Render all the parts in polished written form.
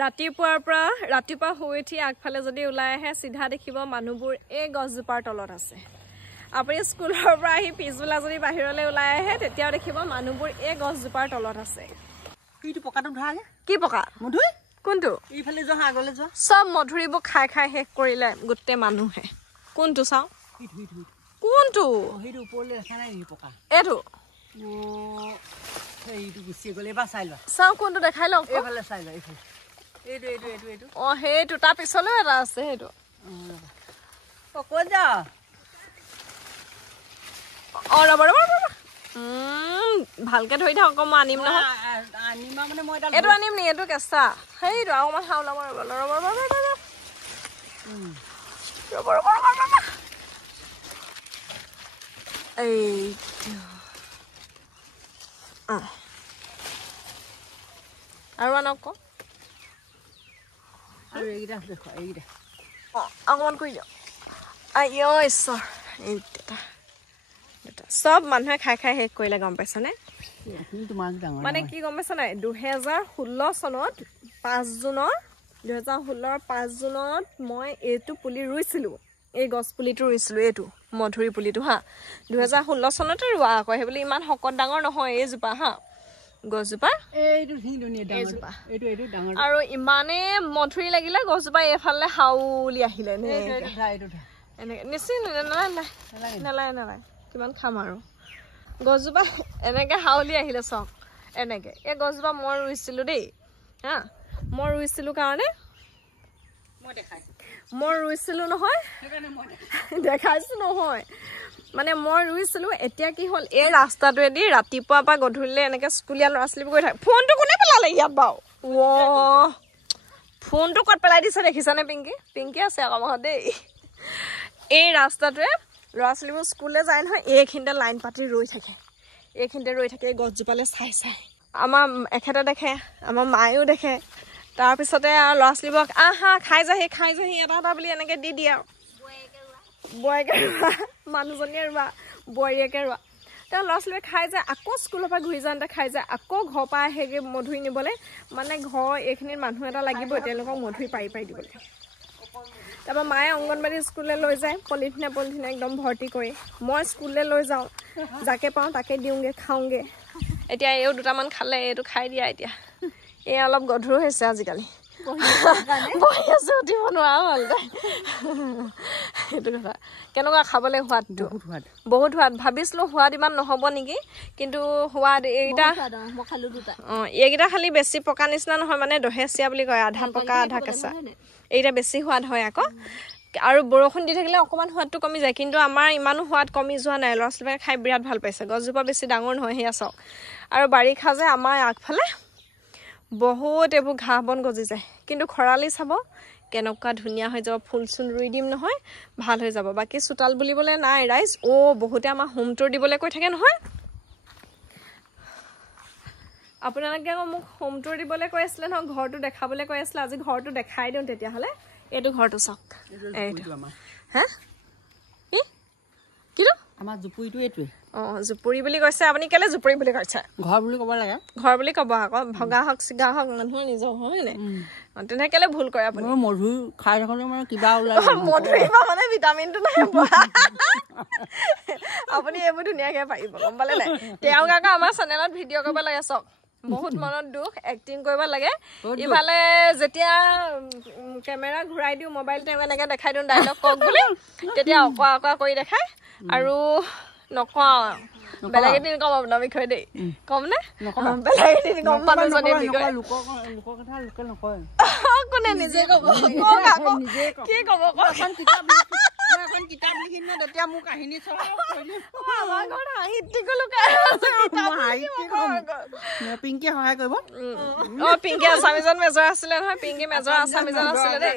ৰাতিপুৱা শুই উঠি আগফালে যদি ওলাই আহে চিধা দেখিব মানুহবোৰ এই গছজোপাৰ তলত আছে আপুনি স্কুলৰ পৰা আহি পিছবেলা যদি বাহিৰলৈ ওলাই আহে তেতিয়াও দেখিব মানুহবোৰ এই গছজোপাৰ তলত আছে কিটো পকাটো ধৰালে কি পকা মধুই কোনটো এইফালে যোৱা আগলৈ যোৱা সব মধুৰিবোৰ খাই শেষ কৰিলে গোটেই মানুহে কোনটো চাও কোনটো সেইটো ওপৰলৈ দেখা নাই নি পকা এইটো এইটো গুচি গ'লে এবাৰ চাই লোৱা চাও কোনটো দেখাই লওক এইফালে চাই লোৱা এইফালে এইটো সেইটো তাৰ পিছলৈ এটা আছে সেইটো ক'ত যা ৰ'ব ভালকে ধৰি থাকক মই আনিম নহয় আনিমা মানে মই এইটো আনিম নি এইটো কেঁচা সেইটো অকণমান খাওঁ ল'ব আৰু আনক ক আৰু এইকেইটা দেখুৱা এইকেইটা অকণমান কৰি দিয়ক ঈশ্বৰ এইকেইটা সব মানুহে খাই শেষ কৰিলে গম পাইছনে মানে কি গম পাইছ নাই 2016 চনত 5 জুনত মই এইটো পুলি ৰুইছিলোঁ এই গছ পুলিটো ৰুইছিলোঁ এইটো মধুৰি পুলিটো হা 2016 চনতে ৰোৱা আকৌ সেইবুলি ইমান শকত ডাঙৰ নহয় এইজোপা হা গছজোপা আৰু ইমানে মধুৰি লাগিলে গছজোপা এইফালে হাউলি আহিলে নালাগে কিমান খাম আৰু গছজোপা এনেকে হাউলি আহিলে চক এনেকে এই গছজোপা মই ৰুইছিলোঁ দেই হা মই ৰুইছিলোঁ কাৰণে মই ৰুইছিলোঁ নহয় দেখাইছোঁ নহয় মানে মই ৰুইছিলোঁ এতিয়া কি হ'ল এই ৰাস্তাটোৱেদি ৰাতিপুৱা পৰা গধূলিলৈ এনেকৈ স্কুলীয়া ল'ৰা ছোৱালীবোৰ গৈ থাকে ফোনটো কোনে পেলালে ইয়াত বাৰু ফোনটো ক'ত পেলাই দিছে দেখিছানে পিংকি আছে আকৌ মহত দেই এই ৰাস্তাটোৱে ল'ৰা ছোৱালীবোৰ স্কুললৈ যায় নহয় এইখিনিতে লাইন পাতি ৰৈ থাকে এই গছজোপালৈ চাই আমাৰ এখেতে দেখে আমাৰ মায়েও দেখে তাৰপিছতে আৰু ল'ৰা ছোৱালীবোৰক আহা খাই যাহি এটা বুলি এনেকৈ দি দিয়ে আৰু বোৱাৰীকে ৰোৱা মানুহজনীয়ে ৰোৱা বোৱাৰীয়েকে ৰোৱা তেওঁ ল'ৰা ছোৱালীয়ে খাই যায় আকৌ স্কুলৰ পৰা ঘূৰি যাওঁতে খাই যায় আকৌ ঘৰৰ পৰা আহেগৈ মধুৰি নিবলৈ মানে ঘৰ এইখিনিত মানুহ এটা লাগিবই তেওঁলোকক মধুৰি পাৰি দিবলৈ তাৰপৰা মায়ে অংগনবাড়ী স্কুললৈ লৈ যায় পলিথিনে একদম ভৰ্তি কৰি মই স্কুললৈ লৈ যাওঁ যাকে পাওঁ তাকে দিওঁগৈ খাওঁগৈ এতিয়া এইও দুটামান খালে এইটো খাই দিয়া এতিয়া এই অলপ গধুৰ হৈছে আজিকালি বহি আছোঁ উঠিব নোৱাৰা হ'ল সেইটো কথা কেনেকুৱা খাবলৈ সোৱাদটো বহুত সোৱাদ ভাবিছিলোঁ সোৱাদ ইমান নহ'ব নেকি কিন্তু সোৱাদ এইকেইটা খালি বেছি পকা নিচিনা নহয় মানে দহেচীয়া বুলি কয় আধা পকা আধা কেঁচা এইকেইটা বেছি সোৱাদ হয় আকৌ আৰু বৰষুণ দি থাকিলে অকণমান সোৱাদটো কমি যায় কিন্তু আমাৰ ইমানো সোৱাদ কমি যোৱা নাই ল'ৰা ছোৱালীয়ে খাই বিৰাট ভাল পাইছে গছজোপা বেছি ডাঙৰ নহয় সেয়া চাওক আৰু বাৰিষা যে আমাৰ আগফালে বহুত এইবোৰ ঘাঁহ বন গজি যায় কিন্তু খৰালি চাব কেনেকুৱা ধুনীয়া হৈ যাব ফুল চুল ৰুই দিম নহয় ভাল হৈ যাব বাকী চোতাল বুলিবলৈ নাই ৰাইজ বহুতে আমাৰ হোম টুৰ দিবলৈ কৈ থাকে নহয় আপোনালোকে আকৌ মোক হোম টুৰ দিবলৈ কৈ আছিলে নহয় ঘৰটো দেখাবলৈ কৈ আছিলে আজি ঘৰটো দেখাই দিওঁ তেতিয়াহ'লে এইটো ঘৰটো চাওক এইটো হা কিটো আমাৰ জুপুৰিটো এইটোৱে জুপুৰি বুলি কৈছে আপুনি কেলে জুপুৰি বুলি কৈছে ঘৰ বুলি ক'ব লাগে ঘৰ বুলি ক'ব আকৌ ভগা হওক চিগা হওক মানুহৰ নিজৰ হয় নে তেনে কেলে ভুল কৰে আপুনি মধুৰি খাই থাকোঁতে মানে কিবা ওলাই মধুৰি মানে ভিটামিনটো নাই আপুনি এইবোৰ ধুনীয়াকৈ পাৰিব গম পালে নাই তেওঁক আকৌ আমাৰ চেনেলত ভিডিঅ' কৰিব লাগে চাওক বহুত মনত দুখ এক্টিং কৰিব লাগে ইফালে যেতিয়া কেমেৰা ঘূৰাই দিওঁ মোবাইল তেওঁ এনেকৈ দেখাই দিওঁ ডাইলগ কওক বুলি তেতিয়া অকোৱা কৰি দেখায় আৰু নকওঁ বেলেগ এদিন কম আপোনাৰ বিষয়ে দেই কম নে বেলেগ এদিন কম মানুহজনীৰ বিষয়ে কোনে নিজে ক'ব কি ক'ব কিতাপ লিখিম ন তেতিয়া মোৰ কাহিনী আমাৰ ঘৰত সাহিত্যিকো পিংকিয়ে সহায় কৰিব পিংকি আছামিজত মেজৰ আছিলে নহয় পিংকি মেজৰ আছামিজত আছিলে দেই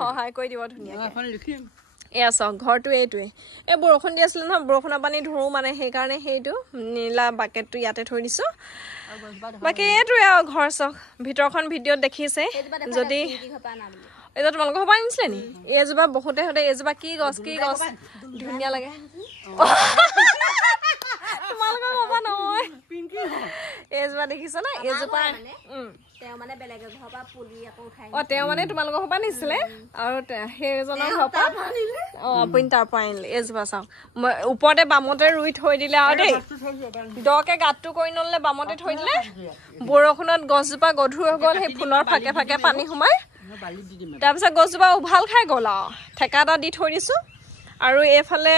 সহায় কৰি দিব ধুনীয়াকৈ লিখিম এয়া চাওক ঘৰটো এইটোৱে এই বৰষুণ দি আছিলে নহয় বৰষুণৰ পানী ধৰোঁ মানে সেইকাৰণে সেইটো নীলা বাকেটটো ইয়াতে থৈ দিছোঁ বাকী এইটোৱে আৰু ঘৰ চাওক ভিতৰখন ভিডিঅ'ত দেখিছে যদি এইটো তোমালোকৰ ঘৰৰ পৰা আনিছিলে নি এইজোপা বহুতে এইজোপা কি গছ ধুনীয়া লাগে তোমালোকৰ বাবা নহয় পিংকি এইজোপা দেখিছ না এইজোপা তেওঁ মানে বেলেগ ঘৰৰ পৰা পুলি আকৌ খাই তেওঁ মানে তোমালোকৰ ঘৰৰ পৰা নিছিলে আৰু সেইজনৰ ঘৰৰ পৰা আপুনি তাৰ পৰা আনিলে এইজোপা চাওঁ ওপৰতে বামতে ৰুই থৈ দিলে আৰু দেই দকে গাঁতটো কৰি নললে বামতে থৈ দিলে বৰষুণত গছজোপা গধুৰ হৈ গ'ল সেই ফুলৰ ফাকে ফাকে পানী সোমাই তাৰপিছত গছজোপা উভাল খাই গ'ল আৰু ঠেকা এটা দি থৈ দিছোঁ আৰু এইফালে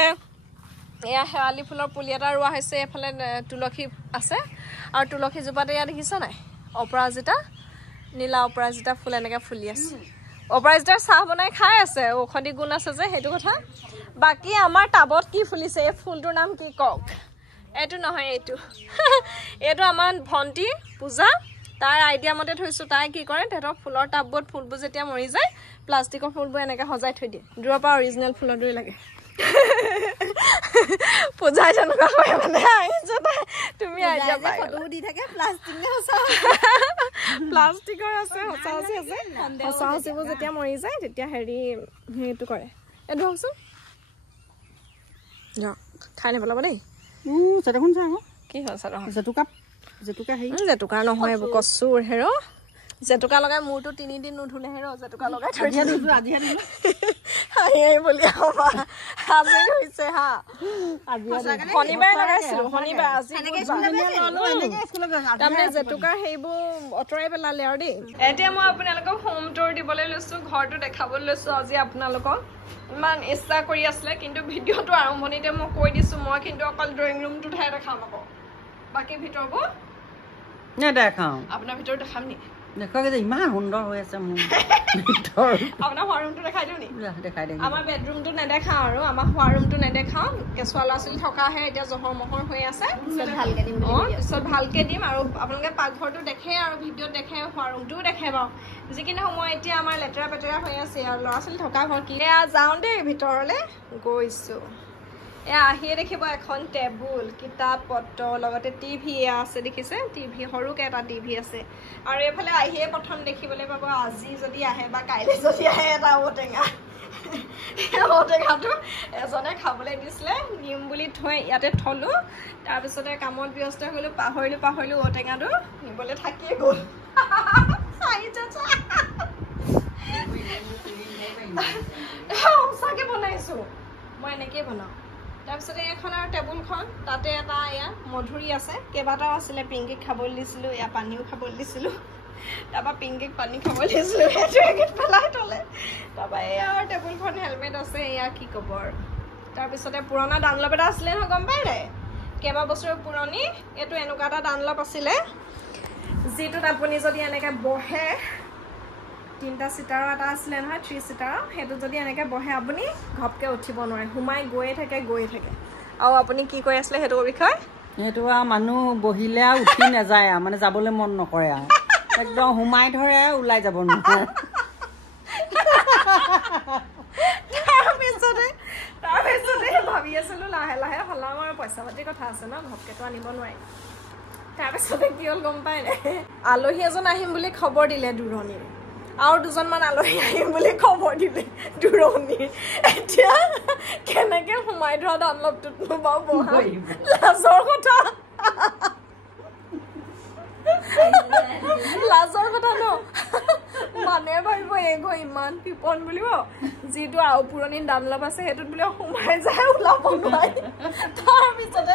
এয়া শেৱালি ফুলৰ পুলি এটা ৰোৱা হৈছে এইফালে তুলসী আছে আৰু তুলসীজোপাতে ইয়াত দেখিছ নাই অপৰাজিতা নীলা অপৰাজিতা ফুল এনেকৈ ফুলি আছে অপৰাজিতাৰ চাহ বনাই খাই আছে ঔষধি গুণ আছে যে সেইটো কথা বাকী আমাৰ টাবত কি ফুলিছে এই ফুলটোৰ নাম কি কওক এইটো নহয় এইটো এইটো আমাৰ ভণ্টি পূজা তাৰ আইডিয়া মতে থৈছোঁ তাই কি কৰে তেহেঁতৰ ফুলৰ টাবত ফুলবোৰ যেতিয়া মৰি যায় প্লাষ্টিকৰ ফুলবোৰ এনেকৈ সজাই থৈ দিয়ে দূৰৰ পৰা অৰিজিনেল ফুলৰ দৰে লাগে পূজাই তেনেকুৱা হয় মানে তুমি আইডিয়া পাই ফটো দি থাকে প্লাষ্টিক নে সঁচা প্লাষ্টিকৰ আছে সঁচা আছে সঁচা সঁচিবোৰ যেতিয়া মৰি যায় তেতিয়া হেৰি সেইটো কৰে এইটো ভাবচোন যাওক খাই নেপেলাব দেই দেখোন চা আকৌ কি হ'ল চাৰ জেতুকা হেৰি জেতুকা নহয় এইবোৰ কচুৰ হেৰ জেতুকা লগাই মূৰটো 3 দিন নুধুলে হেৰ জেতুকা লগাই থৈ বুলি আজি হৈছে হা শনিবাৰে লগাইছিলো শনিবাৰ আজি তাৰমানে জেতুকাৰ সেইবোৰ আঁতৰাই পেলালে আৰু দেই এতিয়া মই আপোনালোকক হোম টুৰ দিবলৈ লৈছো ঘৰটো দেখাবলৈ লৈছো আজি আপোনালোকক ইমান ইচ্ছা কৰি আছিলে কিন্তু ভিডিঅ'টো আৰম্ভণিতে মই কৈ দিছো মই কিন্তু অকল ড্ৰয়িং ৰুমটোহে দেখাম আকৌ বাকী ভিতৰবোৰ নেদেখাওঁ আপোনাৰ ভিতৰত দেখাম নি দেখুৱাকে যে ইমান সুন্দৰ হৈ আছে মোৰ ভিতৰ আপোনাৰ শোৱা ৰুমটো দেখাই দিওঁ নি দেখাই দে আমাৰ বেডৰুমটো নেদেখাওঁ আৰু আমাৰ শোৱা ৰুমটো নেদেখাওঁ কেঁচুৱা ল'ৰা ছোৱালী থকাহে এতিয়া জহৰ মহৰ হৈ আছে পিছত ভালকে দিম আৰু আপোনালোকে পাকঘৰটো দেখে আৰু ভিডিঅ'ত দেখে শোৱা ৰুমটোও দেখে বাৰু যিখিনি সময় এতিয়া আমাৰ লেতেৰা পেতেৰা হৈ আছে আৰু ল'ৰা ছোৱালী থকা ঘৰ কি যাওঁ দেই ভিতৰলৈ গৈছোঁ এয়া আহিয়ে দেখিব এখন টেবুল কিতাপ পত্ৰ লগতে টিভি আছে দেখিছে টিভি সৰুকে এটা টিভি আছে আৰু এইফালে আহিয়ে প্ৰথম দেখিবলৈ পাব আজি যদি আহে বা কাইলৈ যদি আহে এটা ঔটেঙাটো এজনে খাবলৈ দিছিলে নিম বুলি থৈ ইয়াতে থলোঁ তাৰপিছতে কামত ব্যস্ত হ'লোঁ পাহৰিলোঁ ঔটেঙাটো নিবলৈ থাকিয়ে গ'ল সঁচাকৈ বনাইছোঁ মই এনেকেই বনাওঁ তাৰপিছতে এইখন আৰু টেবুলখন তাতে এটা এয়া মধুৰি আছে কেইবাটাও আছিলে পিংকিক খাবলৈ দিছিলোঁ এয়া পানীও খাবলৈ দিছিলোঁ তাৰপৰা পিংকিক পানী খাবলৈ দিছিলোঁ সেইটো পেলাই থ'লে তাৰপৰা এয়া আৰু টেবুলখন হেলমেট আছে এয়া কি ক'ব আৰু তাৰপিছতে পুৰণা ডানলপ এটা আছিলে নহয় গম পাই নাই কেইবা বছৰৰ পুৰণি এইটো এনেকুৱা এটা ডানলপ আছিলে যিটোত আপুনি যদি এনেকৈ বহে 3টা চিটাৰৰ এটা আছিলে নহয় 3 চিটাৰৰ সেইটো যদি এনেকৈ বহে আপুনি ঘপকৈ উঠিব নোৱাৰে সোমাই গৈয়ে থাকে আৰু আপুনি কি কৈ আছিলে সেইটো বিষয়ে সেইটো আৰু মানুহ বহিলে আৰু উঠি নাযায় আৰু মানে যাবলৈ মন নকৰে আৰু একদম সোমাই ধৰে ওলাই যাব নোৱাৰে তাৰপিছতে ভাবি আছিলোঁ লাহে লাহে সলাম আৰু পইচা পাতিৰ কথা আছে ন ঘপকেতো আনিব নোৱাৰি তাৰপিছতে কি হ'ল গম পাই নাই আলহী এজন আহিম বুলি খবৰ দিলে দূৰণিৰ আৰু দুজনমান আলহী আহিম বুলি খবৰ দিলে দূৰণিৰ এতিয়া কেনেকৈ সোমাই ধৰা ডানলপটোতনো বাৰু বহা লাজৰ কথা ন মানুহে ভাবিব এইঘৰ ইমান পিপন বুলিব যিটো আৰু পুৰণি ডানলপ আছে সেইটোত বোলে সোমাই যায় ওলাব নোৱাৰি তাৰপিছতে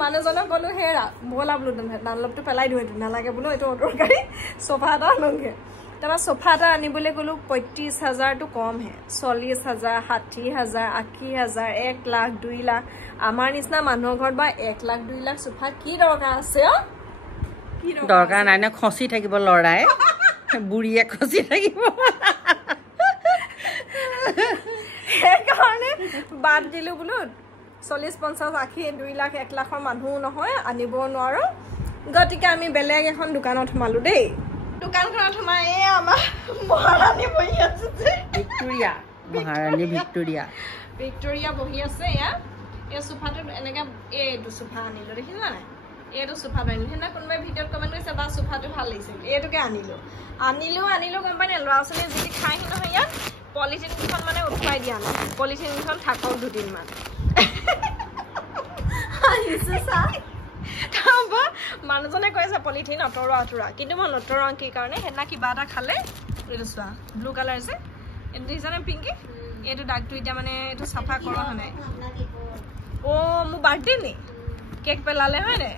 মানুহজনক ক'লো হেৰা ব'লা বোলো ডানলপটো পেলাই দিওঁ এইটো নালাগে বোলো এইটো অদৰকাৰী চোফা এটা আনোগৈ তাৰপৰা চোফা এটা আনিবলৈ গ'লো 35,000টো কমহে 40,000 60,000 80,000 1 লাখ 2 লাখ আমাৰ নিচিনা মানুহৰ ঘৰত বা 1 লাখ 2 লাখ চোফা কি দৰকাৰ আছে দৰকাৰ নাই নে খচি থাকিব লৰাই বুঢ়ীয়ে খচি থাকিব সেইকাৰণে বাদ দিলোঁ বোলো 40 50 80 2 লাখ 1 লাখৰ মানুহো নহয় আনিব নোৱাৰোঁ গতিকে আমি বেলেগ এখন দোকানত সোমালোঁ দেই দোকানখনত সোমাই এই আমাৰ মহাৰাণী বহি আছে যে মহাৰাণী ভিক্টৰিয়া বহি আছে এয়া এই চোফাটোত এনেকৈ এইটো চোফা আনিলোঁ দেখিছা নাই এইটো চোফাটো আনিলোঁ সেইদিনা কোনোবাই ভিডিঅ'ত কমেণ্ট কৰিছে বা চোফাটো ভাল লাগিছিল এইটোকে আনিলোঁ গম পাই নাই ল'ৰা ছোৱালীয়ে যদি খাইহি নহয় ইয়াত পলিথিনকেইখন মানে উঠুৱাই দিয়া নাই পলিথিনকেইখন থাকক 2 দিনমান আহিছে চাই তাৰপৰা মানুহজনে কৈছে পলিথিন আঁতৰোৱা কিন্তু মই নতৰাওঁ কি কাৰণে সেইদিনা কিবা এটা খালে এইটো চোৱা ব্লু কালাৰ যে এইটো দেখিছানে পিংকি এইটো দাগটো এতিয়া মানে এইটো চাফা কৰা হোৱা নাই অ' মোৰ বাৰ্থডে নি কেক পেলালে হয়নে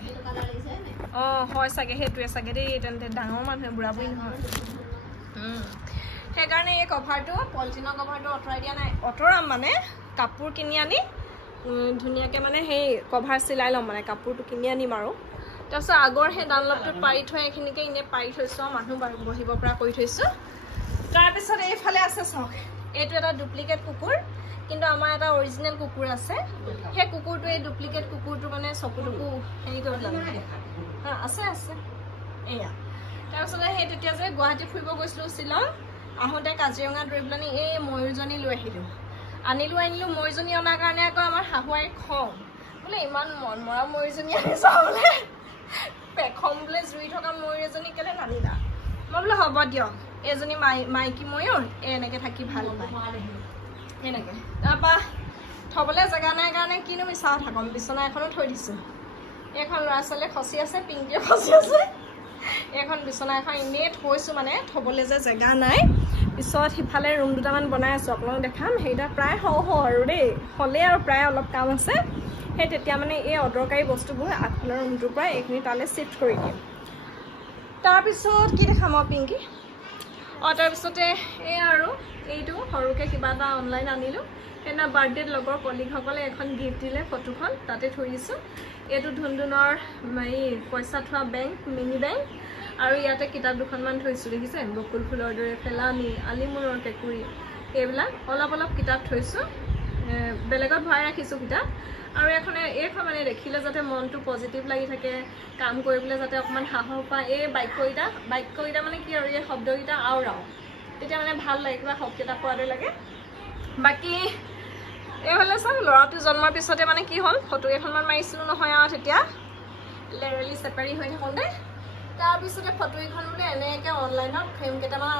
অঁ হয় চাগে সেইটোৱে চাগে দেই তেন্তে ডাঙৰ মানুহে বুঢ়া বুঢ়ী নহয় সেইকাৰণে এই কভাৰটো পলিথিনৰ কভাৰটো আঁতৰাই দিয়া নাই আঁতৰাম মানে কাপোৰ কিনি আনি ধুনীয়াকৈ মানে সেই কভাৰ চিলাই ল'ম মানে কাপোৰটো কিনি আনিম আৰু তাৰপিছত আগৰ সেই ডানলপটোত পাৰি থোৱা এইখিনিকে এনেই পাৰি থৈছোঁ মানুহ বহিব পৰা কৰি থৈছোঁ তাৰপিছত এইফালে আছে চাওক এইটো এটা ডুপ্লিকেট কুকুৰ কিন্তু আমাৰ এটা অৰিজিনেল কুকুৰ আছে সেই কুকুৰটো এই ডুপ্লিকেট কুকুৰটো মানে চকুটুকু হেৰি কৰি পেলালে আছে এয়া তাৰপিছতে সেই তেতিয়া যে গুৱাহাটী ফুৰিব গৈছিলোঁ শ্বিলং আহোঁতে কাজিৰঙাত ৰৈ পেলানি এই ময়ূৰজনী লৈ আনিলোঁ ময়ূৰজনী অনাৰ কাৰণে আকৌ আমাৰ শাহুৱাই খং বোলে ইমান মন মৰা ময়ূৰজনী আনিছা বোলে খং বোলে জুই থকা ময়ূৰ এজনী কেলে নানিলা মই বোলে হ'ব দিয়ক এজনী মাইকী ময়ূৰ এনেকৈ থাকি ভাল পায় এনেকৈ তাৰপৰা থ'বলৈ জেগা নাই কাৰণে কিনো বিচাৰ থাকোঁ বিচনা এখনো থৈ দিছোঁ এইখন ল'ৰা ছোৱালীয়ে খচি আছে পিংকিয়ে খচি আছে এইখন বিচনা এখন এনেই থৈছোঁ মানে থ'বলৈ যে জেগা নাই পিছত সিফালে ৰুম দুটামান বনাই আছোঁ আপোনালোক দেখাম সেইটা প্ৰায় হওঁ আৰু দেই হ'লে আৰু প্ৰায় অলপ কাম আছে সেই তেতিয়া মানে এই অদৰকাৰী বস্তুবোৰ আগফালৰ ৰুমটোৰ পৰা এইখিনি তালৈ শ্বিফ্ট কৰি দিম তাৰপিছত কি দেখাম আৰু পিংকি তাৰপিছতে এই আৰু এইটো সৰুকৈ কিবা এটা অনলাইন আনিলোঁ সেইদিনা বাৰ্থডেত লগৰ কলিগসকলে এখন গিফ্ট দিলে ফটোখন তাতে থৈ দিছোঁ এইটো ধুনধুনৰ এই পইচা থোৱা বেংক মিনি বেংক আৰু ইয়াতে কিতাপ দুখনমান থৈছোঁ দেখিছে বকুল ফুলৰ দৰে ফেলানি আলিমূৰৰ কেঁকুৰি এইবিলাক অলপ কিতাপ থৈছোঁ বেলেগত ভৰাই ৰাখিছোঁ কিতাপ আৰু এইখন মানে দেখিলে যাতে মনটো পজিটিভ লাগি থাকে কাম কৰিবলৈ যাতে অকণমান সাহস পায় এই বাক্যকেইটা মানে কি আৰু এই শব্দকেইটা আওৰাও তেতিয়া মানে ভাল লাগে কিবা শব্দকেইটা পোৱা দৰে লাগে বাকী এইফালে চাওক ল'ৰাটো জন্মৰ পিছতে মানে কি হ'ল ফটো এখনমান মাৰিছিলোঁ নহয় আৰু তেতিয়া লেৰেলি চেপাৰি হৈ থাকোঁতে তাৰপিছতে ফটো এখন বোলে এনেকৈ অনলাইনত ফ্ৰেম কেইটামান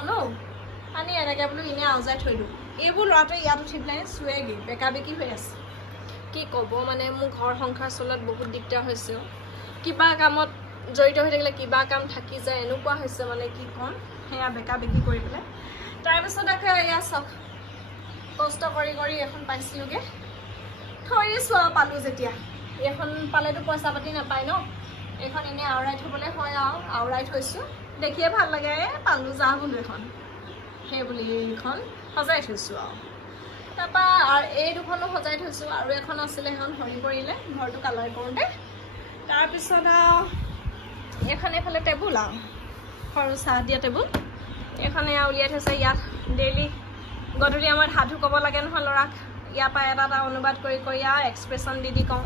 আনি এনেকৈ বোলো এনেই আওজাই থৈ দিওঁ এইবোৰ ল'ৰাটোৱে ইয়াত উঠি পেলাই চুৱেগৈ বেকা বেকি হৈ আছে কি ক'ব মানে মোৰ ঘৰ সংসাৰ চলোৱাত বহুত দিগদাৰ হৈছে কিবা কামত জড়িত হৈ থাকিলে কিবা কাম থাকি যায় এনেকুৱা হৈছে মানে কি ক'ম সেয়া বেকা বেকি কৰি পেলাই তাৰপিছত আকৌ এয়া চাওক কষ্ট কৰি এখন পাইছিলোঁগৈ থৈ দিছোঁ আৰু পালোঁ যেতিয়া এইখন পালেতো পইচা পাতি নাপায় ন এইখন এনেই আওৰাই থ'বলৈ হয় আৰু আওৰাই থৈছোঁ দেখিয়ে ভাল লাগে পালোঁ যা বোলো এখন সেই বুলি এইখন সজাই থৈছোঁ আৰু তাৰপৰা আৰু এই দুখনো সজাই থৈছোঁ আৰু এখন আছিলে সেইখন সৰি পৰিলে ঘৰটো কালাৰ কৰোঁতে তাৰপিছত আৰু এইখন এইফালে টেবুল আৰু সৰু চাহ দিয়া টেবুল এইখন এয়া উলিয়াই থৈছে ইয়াত ডেইলি গধূলি আমাৰ সাধু ক'ব লাগে নহয় ল'ৰাক ইয়াৰ পৰা এটা অনুবাদ কৰি আৰু এক্সপ্ৰেশ্যন দি কওঁ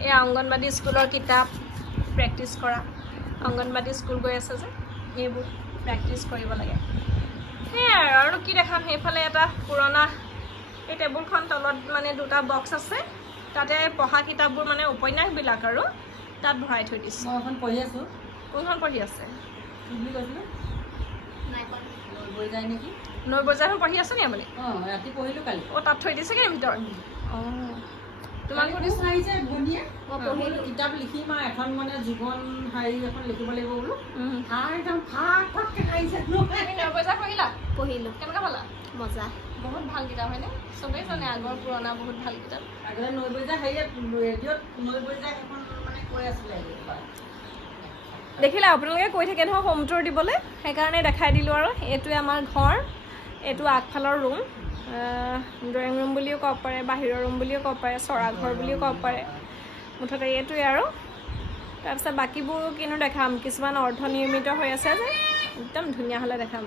এই অংগনবাদী স্কুলৰ কিতাপ প্ৰেক্টিছ কৰা অংগনবাদী স্কুল গৈ আছে যে এইবোৰ প্ৰেক্টিছ কৰিব লাগে সেয়াই আৰু কি দেখাম সেইফালে এটা পুৰণা এই টেবুলখন তলত মানে দুটা বক্স আছে তাতে পঢ়া কিতাপবোৰ মানে উপন্যাসবিলাক আৰু তাত ভৰাই থৈ দিছোঁ মই এখন পঢ়ি আছোঁ কোনখন পঢ়ি আছে বুলি কৈছিলোঁ যায় নেকি নৈ বজাৰখন পঢ়ি আছে নি আপুনি ৰাতি পঢ়িলোঁ কালি তাত থৈ দিছেগৈ ভিতৰত তোমালোকৰ আহিছে ভনীয়ে মই পঢ়িলোঁ কিতাপ লিখিম আৰু এখন মানে জীৱন হেৰি এখন লিখিব লাগিব বোলো একদম ফাটকৈ আহিছে নৈ বজাৰ পঢ়িলোঁ কেনেকুৱা পালা মজা বহুত ভাল কিতাপ হয়নে চবেই জানে আগৰ পুৰণা বহুত ভাল কিতাপ আগতে নৈ বজাৰ হেৰিয়াত ৰেডিঅ'ত নৈ বজাৰ এখন মানে কৈ আছিলে দেখিলে আপোনালোকে কৈ থাকে নহয় হোম টুৰ দিবলৈ সেইকাৰণে দেখাই দিলোঁ আৰু এইটোৱে আমাৰ ঘৰ এইটো আগফালৰ ৰুম ড্ৰয়িং ৰুম বুলিও ক'ব পাৰে বাহিৰৰ ৰুম বুলিও ক'ব পাৰে চৰাঘৰ বুলিও ক'ব পাৰে মুঠতে এইটোৱে আৰু তাৰপিছত বাকীবোৰ কিনো দেখাম কিছুমান অৰ্ধনিৰ্মিত হৈ আছে যে একদম ধুনীয়া হ'লে দেখাম